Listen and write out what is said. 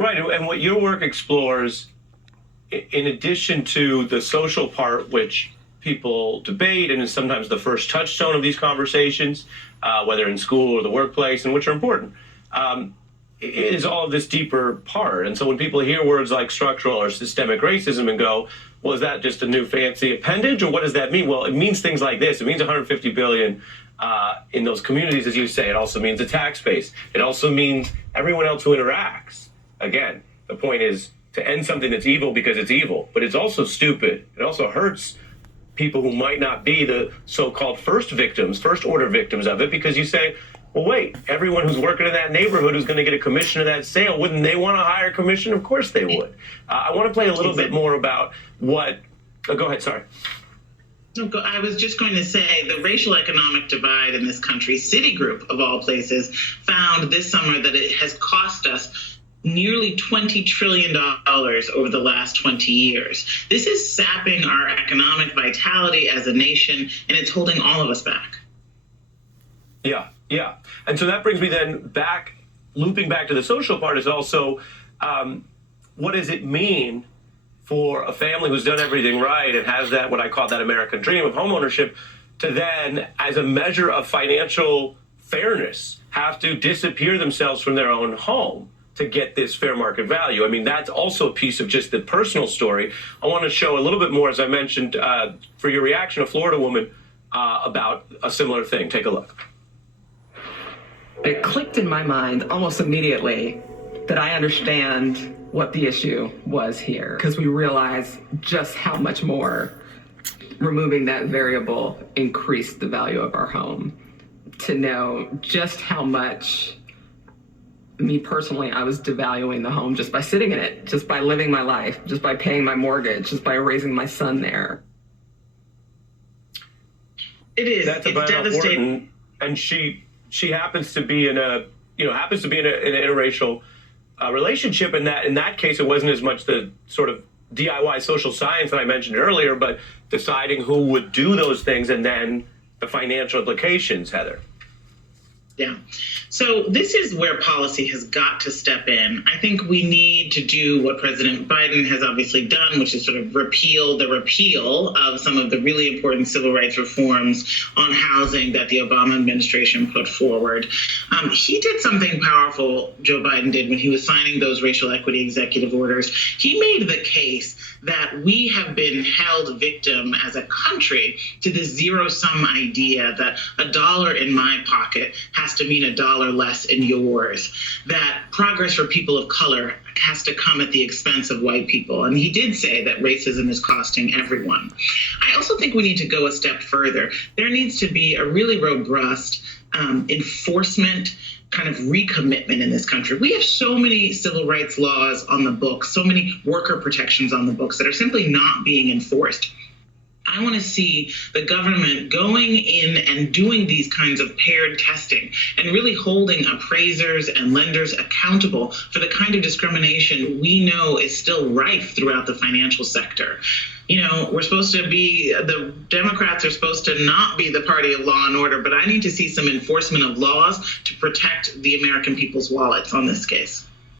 Right, and what your work explores, in addition to the social part, which people debate and is sometimes the first touchstone of these conversations, whether in school or the workplace, and which are important, is all of this deeper part. And so when people hear words like structural or systemic racism and go, well, is that just a new fancy appendage, or what does that mean? Well, it means things like this. It means 150 billion in those communities, as you say. It also means the tax base. It also means everyone else who interacts. Again, the point is to end something that's evil because it's evil, but it's also stupid. It also hurts people who might not be the so-called first order victims of it, because you say, well, wait, everyone who's working in that neighborhood who's going to get a commission of that sale, wouldn't they want a higher commission? Of course they would. I want to play a little bit more about what, go ahead, sorry. I was just going to say the racial economic divide in this country, Citigroup of all places, found this summer that it has cost us nearly $20 trillion over the last 20 years. This is sapping our economic vitality as a nation, and it's holding all of us back. Yeah. And so that brings me then back, looping back to the social part, is also what does it mean for a family who's done everything right and has that, what I call that American dream of homeownership, to then, as a measure of financial fairness, have to disappear themselves from their own home to get this fair market value. I mean, that's also a piece of just the personal story. I want to show a little bit more, as I mentioned, for your reaction, a Florida woman, about a similar thing. Take a look. It clicked in my mind almost immediately that I understand what the issue was here, because we realize just how much more removing that variable increased the value of our home. To know just how much, me personally, I was devaluing the home just by sitting in it, just by living my life, just by paying my mortgage, just by raising my son there. It is. That's it's devastating. And she happens to be in an interracial relationship. In that case, it wasn't as much the sort of DIY social science that I mentioned earlier, but deciding who would do those things and then the financial implications, Heather. Yeah. So this is where policy has got to step in. I think we need to do what President Biden has obviously done, which is sort of repeal the repeal of some of the really important civil rights reforms on housing that the Obama administration put forward. He did something powerful, Joe Biden did, when he was signing those racial equity executive orders. He made the case that we have been held victim as a country to this zero-sum idea that $1 in my pocket has to mean $1 less in yours, that progress for people of color has to come at the expense of white people. And he did say that racism is costing everyone. I also think we need to go a step further. There needs to be a really robust enforcement kind of recommitment in this country. We have so many civil rights laws on the books, so many worker protections on the books that are simply not being enforced. I want to see the government going in and doing these kinds of paired testing and really holding appraisers and lenders accountable for the kind of discrimination we know is still rife throughout the financial sector. You know, the Democrats are supposed to not be the party of law and order, but I need to see some enforcement of laws to protect the American people's wallets on this case.